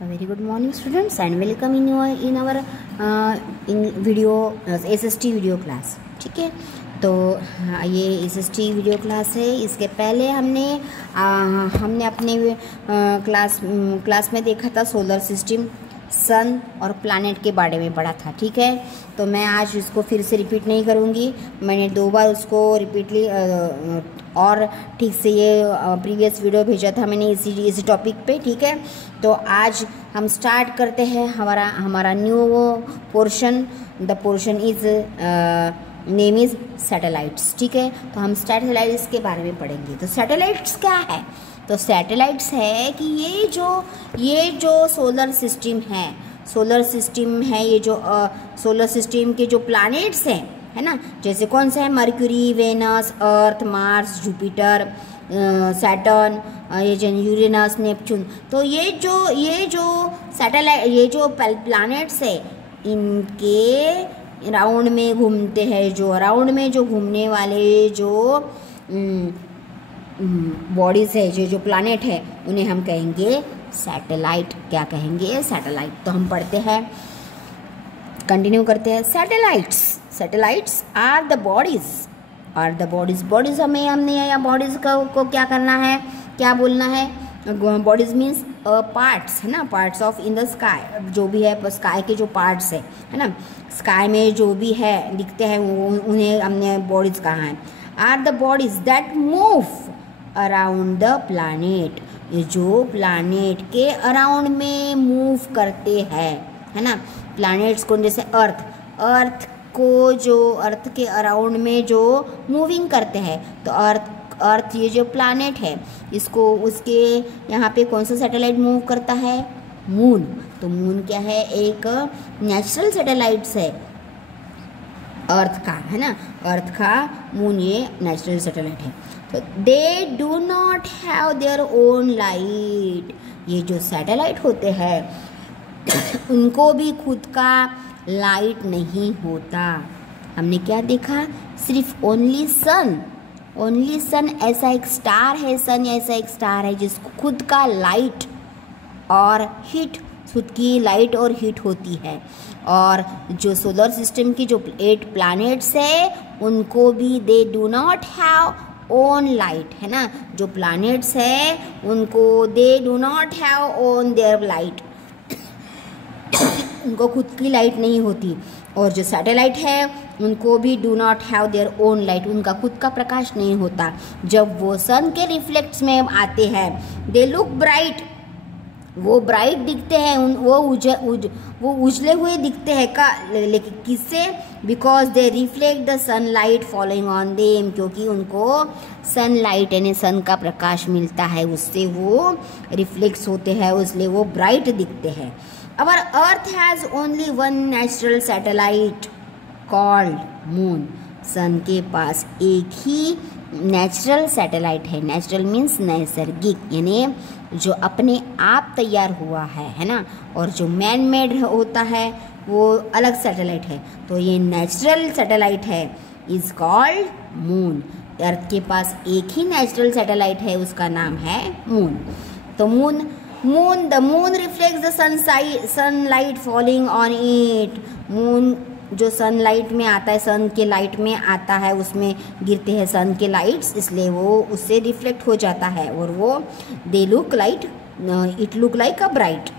Very good morning students and welcome in our video SST video class. ठीक है, तो ये SST वीडियो क्लास है। इसके पहले हमने अपने क्लास में देखा था सोलर सिस्टम, सन और प्लैनेट के बारे में पढ़ा था। ठीक है, तो मैं आज इसको फिर से रिपीट नहीं करूँगी। मैंने 2 बार उसको रिपीटली और ठीक से ये प्रीवियस वीडियो भेजा था मैंने इसी टॉपिक पे। ठीक है, तो आज हम स्टार्ट करते हैं हमारा new portion. The portion is name is satellites. ठीक है, तो हम सैटेलाइट्स के बारे में पढ़ेंगे। तो सैटेलाइट्स क्या है? तो सैटेलाइट्स है कि ये जो सोलर सिस्टम है, ये जो सोलर सिस्टम के जो प्लैनेट्स हैं, है ना, जैसे कौन सा है, Mercury, Venus, Earth, Mars, Jupiter, Saturn, Uranus, Neptune. तो ये जो सैटेलाइट, ये जो प्लैनेट्स है, इनके राउंड में घूमते हैं, जो राउंड में जो घूमने वाले जो बॉडीज है, जो प्लैनेट है, उन्हें हम कहेंगे सैटेलाइट। क्या कहेंगे? सैटेलाइट। तो हम पढ़ते हैं, कंटिन्यू करते हैं। सैटेलाइट्स आर द बॉडीज हमने या बॉडीज को क्या करना है, क्या बोलना है? बॉडीज मीन्स पार्ट्स, है ना, parts of in the sky. जो भी है स्काई के जो पार्ट्स है ना, स्काई में जो भी है दिखते हैं, उन्हें हमने बॉडीज कहा है। Are the bodies that move around the planet. ये जो प्लैनेट के अराउंड में मूव करते हैं, है ना, प्लैनेट्स को, जैसे अर्थ के अराउंड में जो मूविंग करते हैं, तो अर्थ ये जो प्लैनेट है, इसको उसके यहाँ पे कौन सा सैटेलाइट मूव करता है? मून। तो मून क्या है? एक नेचुरल सैटेलाइट्स है अर्थ का, है ना, अर्थ का मून ये नेचुरल सैटेलाइट है। तो दे do not have their own light. ये जो सैटेलाइट होते हैं उनको भी खुद का लाइट नहीं होता। हमने क्या देखा? सिर्फ ओनली सन ऐसा एक स्टार है, जिसको खुद का लाइट और हीट, खुद की लाइट और हीट होती है। और जो सोलर सिस्टम की जो 8 प्लैनेट्स है, उनको भी they do not have own light, है ना, जो प्लैनेट्स है उनको they do not have own their light, उनको खुद की लाइट नहीं होती। और जो सैटेलाइट है उनको भी do not have their own light, उनका खुद का प्रकाश नहीं होता। जब वो सन के रिफ्लेक्ट्स में आते हैं, दे लुक ब्राइट, वो ब्राइट दिखते हैं, वो उजले हुए दिखते हैं का, लेकिन किससे? Because they reflect the sunlight following on them, क्योंकि उनको सनलाइट यानी सन का प्रकाश मिलता है, उससे वो रिफ्लेक्ट्स होते हैं, इसलिए वो ब्राइट दिखते हैं। Our Earth has only one natural satellite called Moon. सन के पास एक ही नेचुरल सैटेलाइट है। नेचुरल मीन्स नैसर्गिक, यानी जो अपने आप तैयार हुआ है ना, और जो मैन मेड होता है वो अलग सैटेलाइट है। तो ये नेचुरल सैटेलाइट है, इज कॉल्ड मून। अर्थ के पास एक ही नेचुरल सैटेलाइट है, उसका नाम है मून। तो the moon reflects the sunlight falling on it. Moon जो सनलाइट में आता है, सन के लाइट में आता है, उसमें गिरते हैं सन के लाइट्स, इसलिए वो उससे रिफ्लेक्ट हो जाता है, और वो it look like a bright.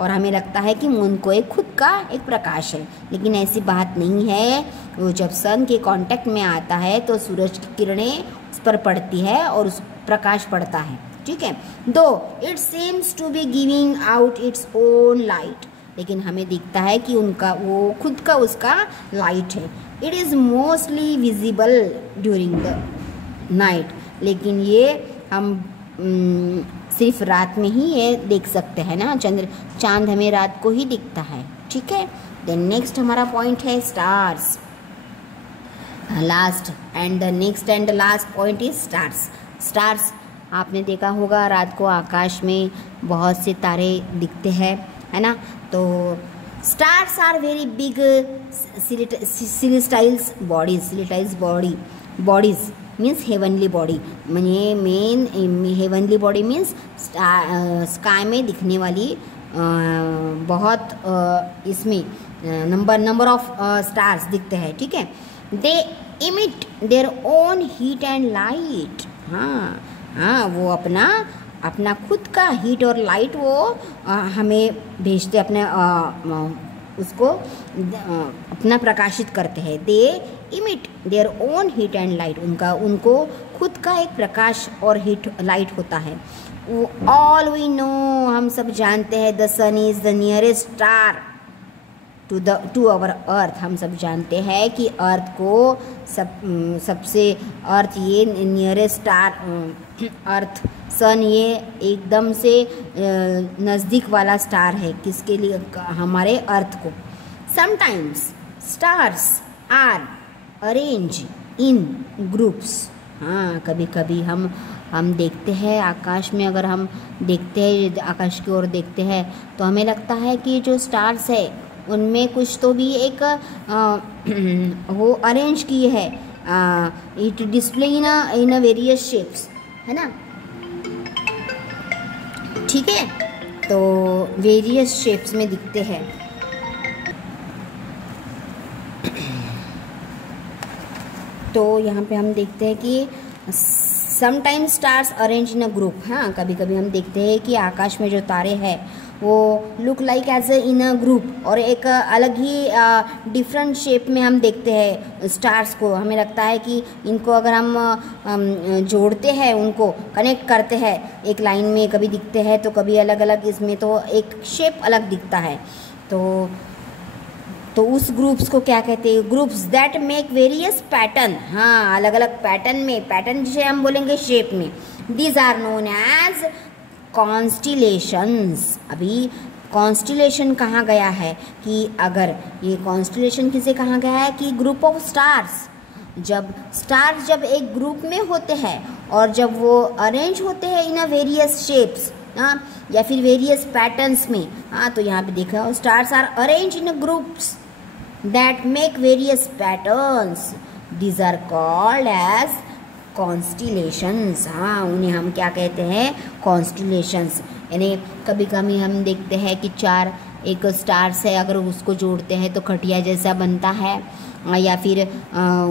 और हमें लगता है कि मून को एक खुद का एक प्रकाश है, लेकिन ऐसी बात नहीं है। वो जब सन के कांटेक्ट में आता है तो सूरज की किरणें उस पर पड़ती है और उस प्रकाश पड़ता है। ठीक है, though it seems to be giving out its own light, लेकिन हमें दिखता है कि वो खुद का उसका लाइट है। It is mostly visible during the night, लेकिन ये हम सिर्फ रात में ही ये देख सकते हैं ना, चांद हमें रात को ही दिखता है। ठीक है, देन नेक्स्ट हमारा पॉइंट है stars. Next and last point is stars. आपने देखा होगा रात को आकाश में बहुत से तारे दिखते हैं, है ना। तो stars are very big celestials bodies means heavenly body. म्हणजे हेवनली बॉडी मीन्स स्काय में दिखने वाली बहुत इसमें नंबर ऑफ स्टार्स दिखते हैं, ठीक है। They emit their own heat and light. हाँ हाँ, वो अपना खुद का हीट और लाइट वो हमें भेजते, अपने उसको अपना प्रकाशित करते हैं। They emit their own heat and light, उनको खुद का एक प्रकाश और हीट लाइट होता है। ऑल वी नो, हम सब जानते हैं, the sun is the nearest star to our earth. हम सब जानते हैं कि अर्थ को सबसे अर्थ ये नियरेस्ट स्टार, अर्थ सन ये एकदम से नज़दीक वाला स्टार है, किसके लिए, हमारे अर्थ को। Sometimes stars are arrange in groups. हाँ, कभी कभी हम देखते हैं आकाश में, अगर हम देखते हैं आकाश की ओर देखते हैं तो हमें लगता है कि जो स्टार्स है उनमें कुछ तो भी एक वो अरेंज की है, it display in a various shapes, है ना, ठीक है। तो वेरियस शेप्स में दिखते हैं। तो यहाँ पे हम देखते हैं कि sometimes stars arrange in a group. हाँ, कभी कभी हम देखते हैं कि आकाश में जो तारे हैं वो look like as in a group, और एक अलग ही डिफरेंट शेप में हम देखते हैं स्टार्स को। हमें लगता है कि इनको अगर हम जोड़ते हैं, उनको कनेक्ट करते हैं एक लाइन में, कभी दिखते हैं तो कभी अलग अलग, इसमें तो एक शेप अलग दिखता है। तो उस ग्रुप्स को क्या कहते हैं, groups that make various pattern. हाँ, अलग अलग पैटर्न में, पैटर्न जिसे हम बोलेंगे शेप में। These are known as constellations. अभी कॉन्स्टिलेशन कहाँ गया है कि अगर ये कॉन्स्टिलेशन किसे कहाँ गया है कि ग्रुप ऑफ स्टार्स, जब स्टार्स जब एक ग्रुप में होते हैं और जब वो अरेंज होते हैं इन अ वेरियस शेप्स, हाँ, या फिर वेरियस पैटर्न्स में। हाँ, तो यहाँ पे देखा, stars are arrange in a groups that make various patterns, these are called as constellations. हाँ, उन्हें हम क्या कहते हैं, कॉन्स्टिलेशंस। यानी कभी कभी हम देखते हैं कि चार एक स्टार्स है, अगर उसको जोड़ते हैं तो खटिया जैसा बनता है, या फिर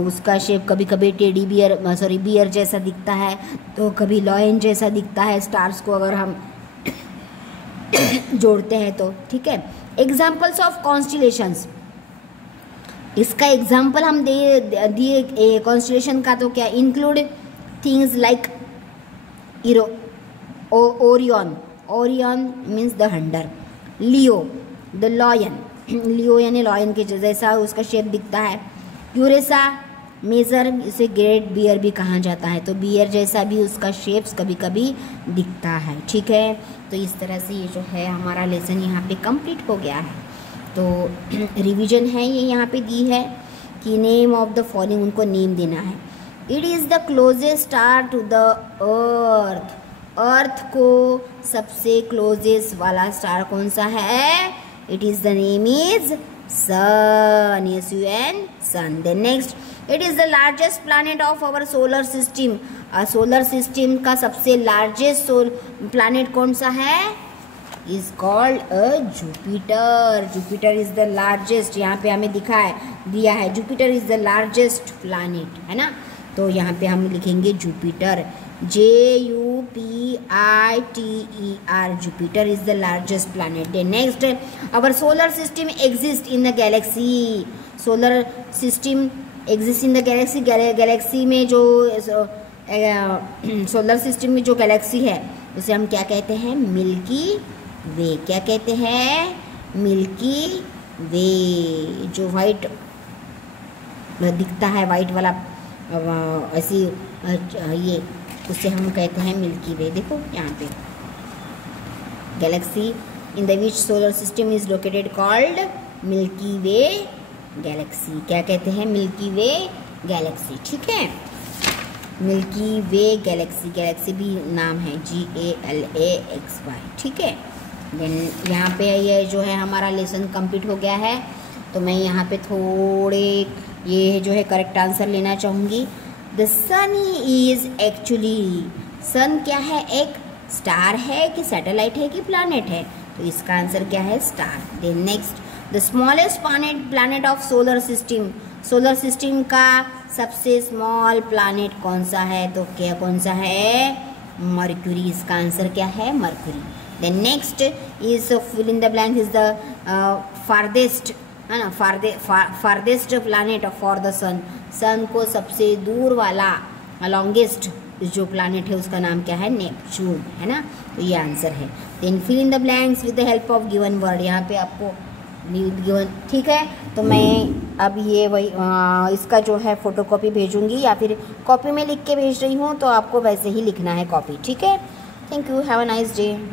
उसका शेप कभी कभी टेडी बियर बियर जैसा दिखता है, तो कभी लॉयन जैसा दिखता है स्टार्स को अगर हम जोड़ते हैं तो, ठीक है। एग्जाम्पल्स ऑफ कॉन्स्टिलेशंस, इसका एग्जाम्पल हम दिए कॉन्स्टिलेशन का, तो क्या include things like Orion, Orion means the hunter, Leo the lion, Leo यानी लॉयन के जैसा उसका शेप दिखता है। यूरेसा मेजर, इसे ग्रेट बियर भी कहा जाता है, तो बियर जैसा भी उसका शेप्स कभी कभी दिखता है, ठीक है। तो इस तरह से ये जो है हमारा लेसन यहाँ पे कंप्लीट हो गया है। तो रिवीजन है ये यहाँ पे दी है कि नेम ऑफ द फॉलोइंग, उनको नेम देना है। It is the closest star to the earth, earth को सबसे क्लोजेस्ट वाला स्टार कौन सा है, it is the name is sun, SUN, sun. Then next, it is the largest planet of our solar system, solar system का सबसे largest planet कौन सा है, is called a Jupiter. Jupiter is the largest, यहाँ पे हमें दिया है Jupiter is the largest planet, है ना। तो यहाँ पे हम लिखेंगे Jupiter, JUPITER, Jupiter is the largest planet. Next, our solar system exist in the Galaxy, solar system exist in the Galaxy, Galaxy में जो सोलर सिस्टम में जो गैलेक्सी है उसे हम क्या कहते हैं, मिल्की वे। क्या कहते हैं, मिल्की वे। जो वाइट दिखता है, वाइट वाला ऐसी ये, उसे हम कहते हैं मिल्की वे। देखो यहाँ पे, Galaxy in the which solar system is located called milky way Galaxy. क्या कहते हैं, मिल्की वे गैलेक्सी, ठीक है। मिल्की वे गैलेक्सी, गैलेक्सी भी नाम है, GALAXY, ठीक है। देन यहाँ पे ये जो है हमारा लेसन कंप्लीट हो गया है। तो मैं यहाँ पे थोड़े ये जो है करेक्ट आंसर लेना चाहूँगी। द सन इज एक्चुअली, सन क्या है, एक स्टार है कि सैटेलाइट है कि प्लैनेट है, तो इसका आंसर क्या है? Star. Then next, the smallest planet of solar system, solar system का सबसे स्मॉल प्लानेट कौन सा है? तो क्या कौन सा है? मर्क्यूरी। इसका आंसर क्या है? Mercury. Then next is fill in the blank is the farthest, है ना, farthest planet for the sun, sun को सबसे दूर वाला लॉन्गेस्ट जो प्लानेट है उसका नाम क्या है? नेपच्यून, है ना, तो ये आंसर है। Then fill in the blanks with the help of given word, यहाँ पे आपको गिवन, ठीक है। तो मैं अब ये वही इसका जो है फ़ोटोकॉपी भेजूंगी या फिर कॉपी में लिख के भेज रही हूँ, तो आपको वैसे ही लिखना है कॉपी, ठीक है। Thank you, have a nice day.